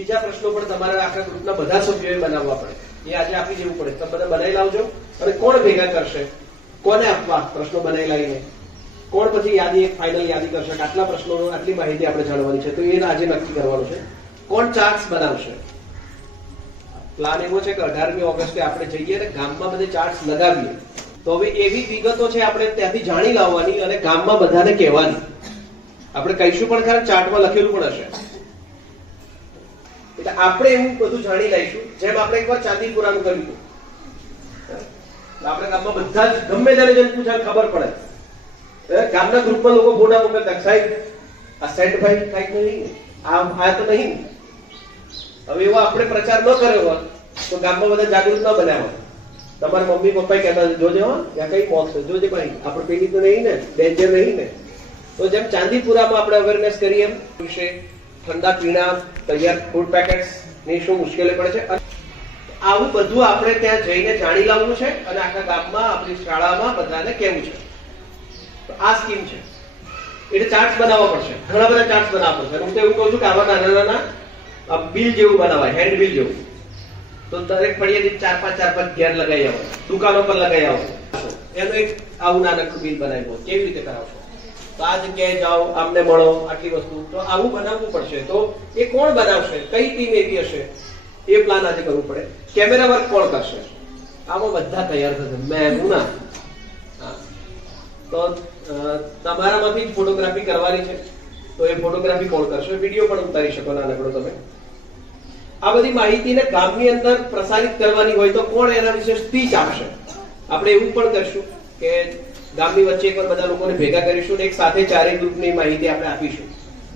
બીજા પ્રશ્નો પણ તમારે આખા ગ્રુપના બધા સભ્યોએ બનાવવા પડે. એ આજે આપી દેવું પડે. તમે બધા બનાવી લાવજો. અને કોણ ભેગા કરશે? કોને આપવા? પ્રશ્નો બનાવી લાવીને કોણ પછી યાદી એક ફાઇનલ યાદી કરશે? આટલા પ્રશ્નો આટલી માહિતી આપણે જાણવાની છે. તો એ આજે નક્કી કરવાનું છે. કોણ ચાર્ટ્સ બનાવશે? પ્લાન એવો છે કે અઢારમી ઓગસ્ટે આપણે જઈએ અને ગામમાં બધે ચાર્ટ્સ લગાવીએ. તો હવે એવી વિગતો છે આપણે ત્યાંથી જાણી લાવવાની અને ગામમાં બધાને કહેવાની. આપણે કહીશું પણ ખરા ચાર્ટમાં લખેલું પણ હશે. એટલે આપણે એવું બધું જાણી લઈશું જેમ આપણે એકવાર ચાંદીપુરાનું કર્યું આપણે ગામમાં બધા જ ગમે ત્યારે જેમ પૂછાય ખબર પડે. ગામના ગ્રુપમાં લોકો ફોટા મોકલતા સાહેબ આ સેટ ભાઈ કાંઈક નહીં આ આ તો નહીં. હવે એવો આપણે પ્રચાર ન કર્યો હોત તો ગામમાં બધા જાગૃત ન બન્યા હોત. તમારા મમ્મી પપ્પા કહેતા હતા, જોજે ત્યાં કઈ બોક્સ જોજે ભાઈ આપણે પેલી તો નહીં ને ડેન્જર નહીં ને. તો જેમ ચાંદીપુરામાં આપણે અવેરનેસ કરીએ એમ. વિશે ઠંડા પીણા, તૈયાર ફૂડ પેકેટ્સની શું મુશ્કેલી પડે છે? આવું બધું આપણે ત્યાં જઈને જાણી લાવવું છે અને આખા ગામમાં, આપણી શાળામાં બધાને કહેવું છે. આ સ્કીમ છે. એટલે ચાર્ટ્સ બનાવવા પડશે. ઘણા બધા ચાર્ટ બનાવવા પડશે. હું તો એવું કહું છું કે આવા નાના નાના બિલ જેવું બનાવાય હેન્ડ બિલ જેવું. તો દરેક ફળિયાથી ચાર પાંચ ચાર પાંચ ઘેર લગાવી આવો. દુકાનો પર લગાવી આવો. એનું એક આવું નાનકડું બિલ બનાવ્યું કેવી રીતે કરાવશો? તો આ જગ્યાએ જાઓ આમને મળો આટલી વસ્તુ. તો આવું બનાવવું પડશે. તો એ કોણ બનાવશે? કઈ ટીમ એવી હશે? એ પ્લાન આજે કરવું પડે. કેમેરા વર્ક કોણ કરશે? આમાં બધા તૈયાર થશે. મેં હું ના. તો તમારામાંથી જ ફોટોગ્રાફી કરવાની છે. તો એ ફોટોગ્રાફી કોણ કરશે? વીડિયો પણ ઉતારી શકો નાનકડો તમે. આ બધી માહિતીને ગામની અંદર પ્રસારિત કરવાની હોય તો કોણ એના વિશે સ્પીચ આપશે? આપણે એવું પણ કરશું કે ગામની વચ્ચે એકવાર બધા લોકોને ભેગા કરીશું અને એક સાથે ચારેય ગ્રુપની માહિતી આપણે આપીશું.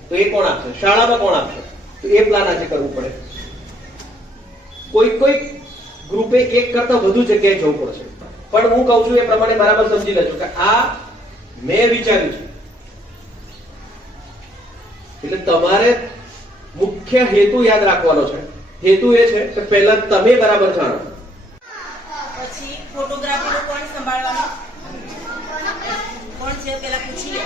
તો એ કોણ આપશે? શાળામાં કોણ આપશે? તો એ પ્લાન આજે કરવું પડે. કોઈ કોઈ ગ્રુપે એક કરતા વધુ જગ્યાએ જવું પડશે. પણ હું કહું છું એ પ્રમાણે બરાબર સમજી લેજો કે આ મેં વિચાર્યું છે. એટલે તમારે મુખ્ય હેતુ યાદ રાખવાનો છે. હેતુ એ છે કે પહેલા તમે બરાબર જાણો. પછી ફોટોગ્રાફીનું કોણ સંભાળવાનું. કોણ છે પેલા પૂછી લે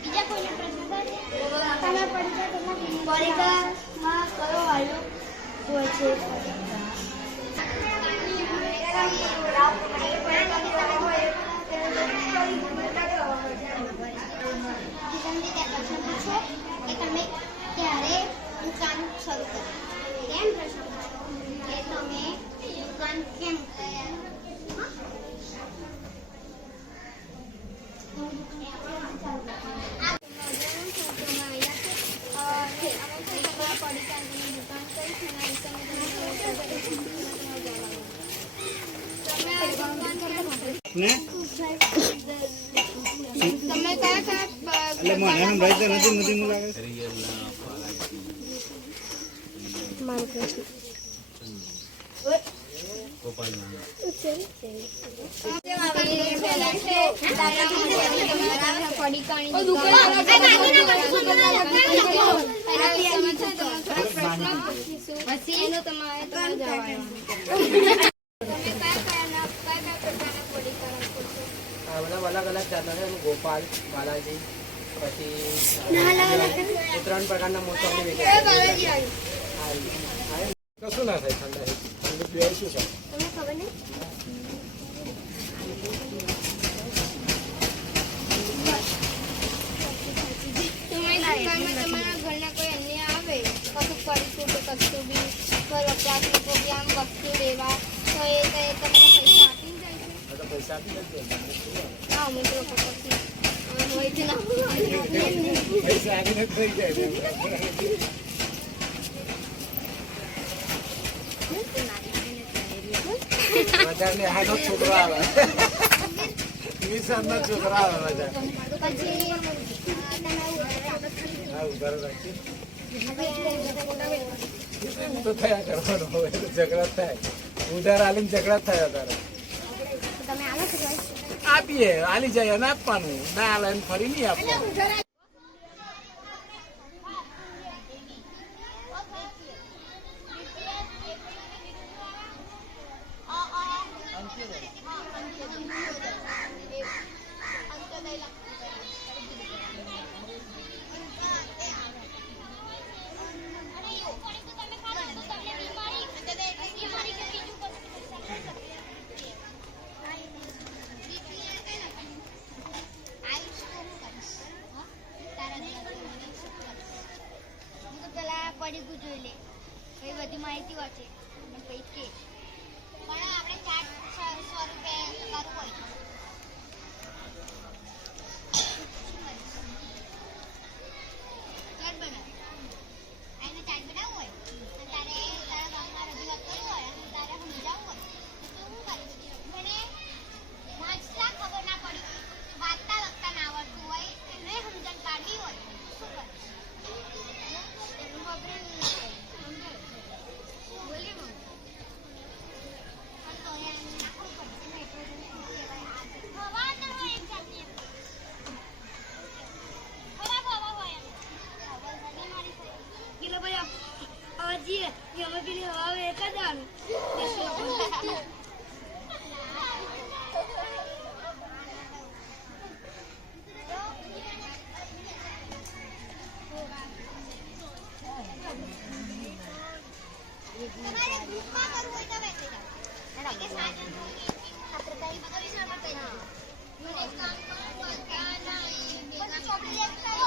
બીજા કોઈને પ્રશ્ન કરે તમે પરીક્ષામાં કયો વાયુ હોય છે. કે તમે ક્યારે દુકાન શરૂ કરી કે તમે દુકાન કેમ ને તમે કયા કયા એટલે મને ભાઈ તો નથી નથી મુલાકાત મારો પ્રશ્ન. પછી એનો તમારે તમારે જવાનું તમે કયા કયા કયા કયા પ્રકારના પડીકારણ કરશો આ બધા અલગ અલગ જાતના છે ગોપાલ બાલાજી પછી એ ત્રણ પ્રકારના મોસમની કશું ના થાય ઠંડા ઠંડુ પીવાય શું છે તમને ખબર નહીં તમારી દુકાનમાં તમારા ઘરના કોઈ અન્ય આવે કશું કરીશું કે કશું બી કોઈ વપરાશનો પ્રોગ્રામ વસ્તુ લેવા તો એ તો એ તમને પૈસા આપીને જાય છે આ તો પૈસા આપી જ દે ના અમુક લોકો પછી અ, હોય છે ના પૈસા આવીને થઈ જાય બજારની હાથો છોકરો આવે નિશાનનો આવે તો થયા કરવાનું ઝઘડા થાય. ઉધાર આલીને ઝઘડા થયા તારે તમે આવો છો? આપીએ. આલી જાય અને આપવાનું. ના આલે ફરી નહીં આપવાનું. worth it. Number 8K. ไม่ได้กลางบ้านกางไหน